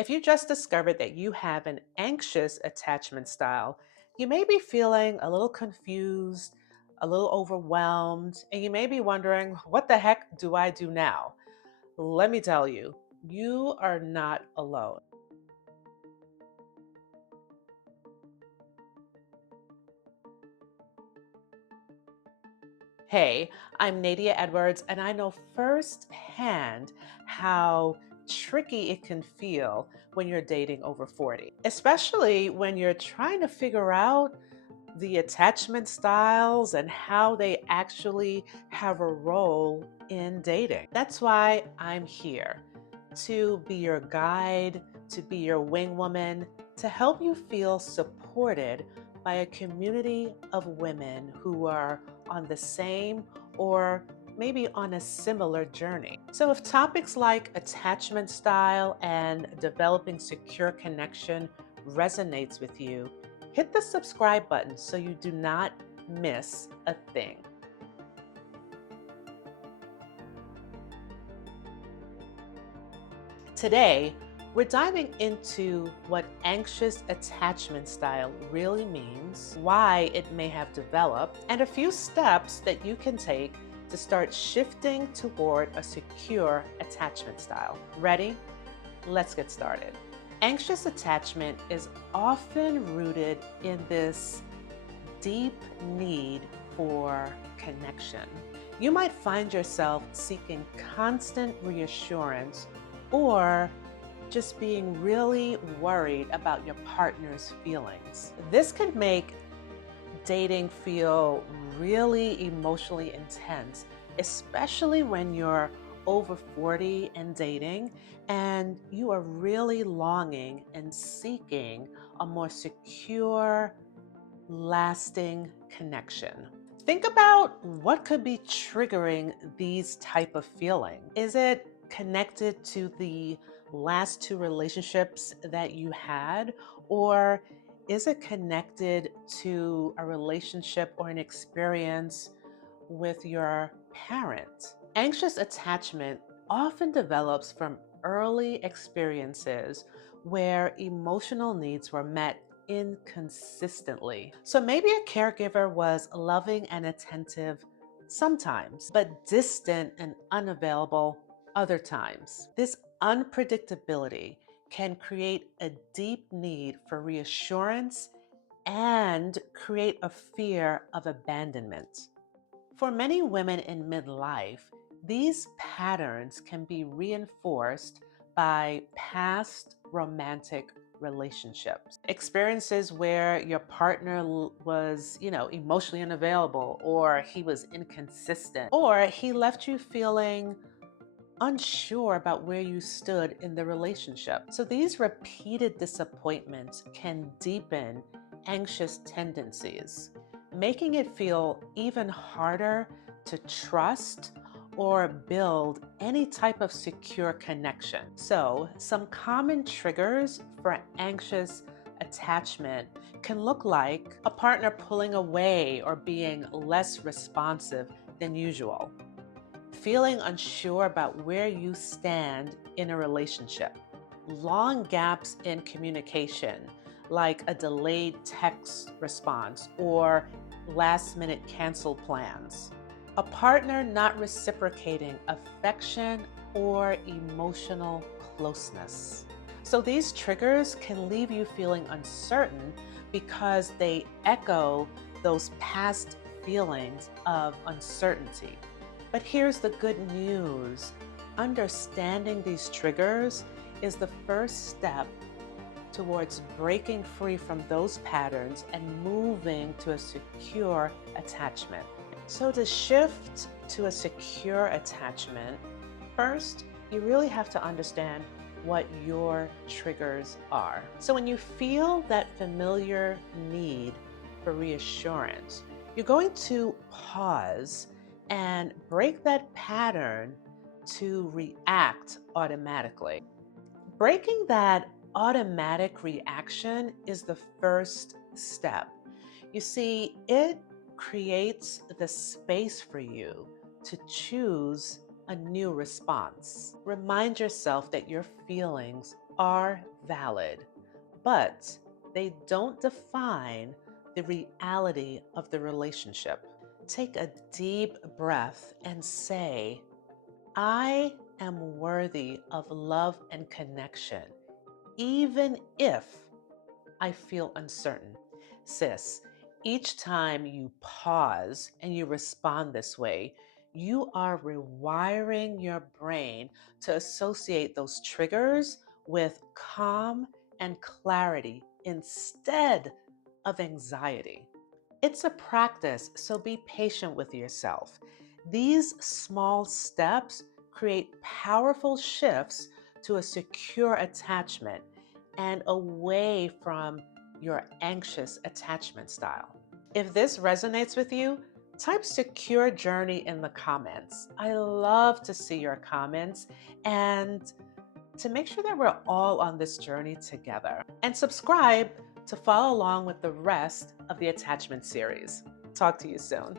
If you just discovered that you have an anxious attachment style, you may be feeling a little confused, a little overwhelmed, and you may be wondering, what the heck do I do now? Let me tell you, you are not alone. Hey, I'm Nadia Edwards, and I know firsthand how tricky it can feel when you're dating over 40, especially when you're trying to figure out the attachment styles and how they actually have a role in dating. That's why I'm here to be your guide, to be your wing woman, to help you feel supported by a community of women who are on the same or maybe on a similar journey. So if topics like attachment style and developing secure connection resonates with you, hit the subscribe button so you do not miss a thing. Today, we're diving into what anxious attachment style really means, why it may have developed, and a few steps that you can take to start shifting toward a secure attachment style. Ready? Let's get started. Anxious attachment is often rooted in this deep need for connection. You might find yourself seeking constant reassurance or just being really worried about your partner's feelings. This can make dating feel really emotionally intense, especially when you're over 40 and dating and you are really longing and seeking a more secure, lasting connection. Think about what could be triggering these type of feeling. Is it connected to the last two relationships that you had, or is it connected to a relationship or an experience with your parent? Anxious attachment often develops from early experiences where emotional needs were met inconsistently. So maybe a caregiver was loving and attentive sometimes, but distant and unavailable other times. This unpredictability can create a deep need for reassurance and create a fear of abandonment. For many women in midlife, these patterns can be reinforced by past romantic relationships. Experiences where your partner was, emotionally unavailable, or he was inconsistent, or he left you feeling unsure about where you stood in the relationship. So these repeated disappointments can deepen anxious tendencies, making it feel even harder to trust or build any type of secure connection. So, some common triggers for anxious attachment can look like a partner pulling away or being less responsive than usual, feeling unsure about where you stand in a relationship, long gaps in communication, like a delayed text response or last minute cancel plans, a partner not reciprocating affection or emotional closeness. So these triggers can leave you feeling uncertain because they echo those past feelings of uncertainty. But here's the good news. Understanding these triggers is the first step towards breaking free from those patterns and moving to a secure attachment. So, to shift to a secure attachment, first, you really have to understand what your triggers are. So, when you feel that familiar need for reassurance, you're going to pause and break that pattern to react automatically. Breaking that automatic reaction is the first step. You see, it creates the space for you to choose a new response. Remind yourself that your feelings are valid, but they don't define the reality of the relationship. Take a deep breath and say, I am worthy of love and connection, even if I feel uncertain. Sis, each time you pause and you respond this way, you are rewiring your brain to associate those triggers with calm and clarity instead of anxiety. It's a practice, so be patient with yourself. These small steps create powerful shifts to a secure attachment and away from your anxious attachment style. If this resonates with you, type secure journey in the comments. I love to see your comments and to make sure that we're all on this journey together. And subscribe to follow along with the rest of the attachment series. Talk to you soon.